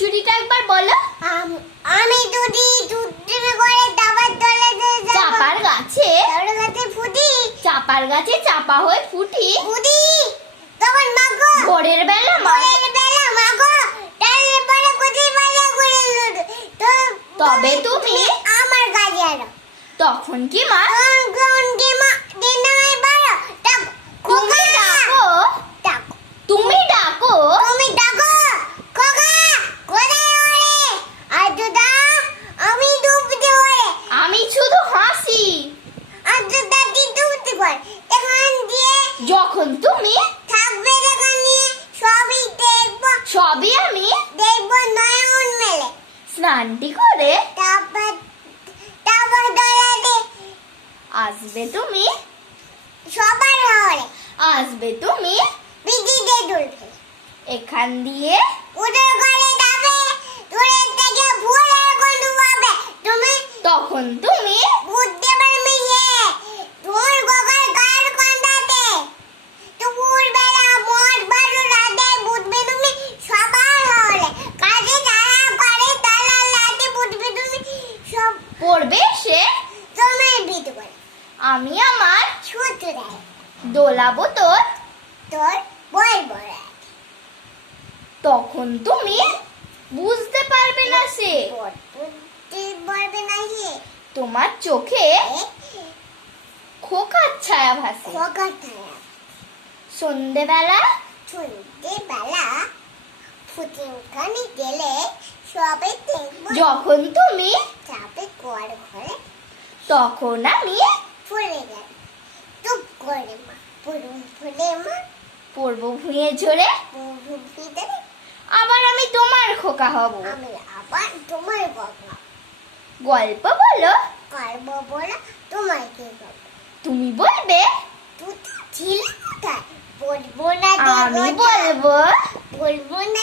লুকোচুরিটা একবার বলো। আমি যদি দুদিন করে দাবার দলে চাপার গাছে চাপার গাছে ফুটি। চাপার গাছে চাপা হয়ে ফুটি। ফুটি। তখন মাগো ভোরের বেলা ভোরের বেলা মাগো তাহলে পরে কোথায় করে তো তবে তুমি আমার এলো তখন কি মা যখন তুমি? থাকবে নিয়ে সবই দেখব। সবই আমি? দেখব নয়ন মেলে। স্নানটি করে? তারপর তারপর দৌড়াতে আসবে তুমি? সবার হরে আসবে তুমি? বিদিতে দুলবে এখান দিয়ে? উদর করে যাবে। দূরের থেকে ভুলে কোন পাবে তুমি? তখন তুমি বুঝতে পারবে যে তোর গগার গার কান্দাতে দুপুর বেলা মোট বারো রাতে বুঝবে তুমি সবার হলে কাজে যারা করে তারা রাতে বুঝবে তুমি সব পড়বে সে তোমার বিদ করে আমি আমার ছুটে দোলাবো তোর। তোর বই বড় তখন তুমি বুঝতে পারবে না সে। পারবে না যে তোমার চোখে খোকার ছায়া ভাসে। খোকার থায়া সন্ধেবেলা শুনতে বেলা ফুটিংখানি গেলে সবে যখন তুমি চাপে কর ঘরে। তখন আমি ফুলে গেল। টুপ করে মা পুরুম ফুলে মা। পড়ব ভুঁয়ে ঝরে। আবার আমি তোমার খোকা হব। আমি আবার তোমার বাবা গল্প বলো। করব বলে তোমার কি তুমি বলবে। তুই তো ছিলে কোথায়? বলব না আমি বলব। বলব। না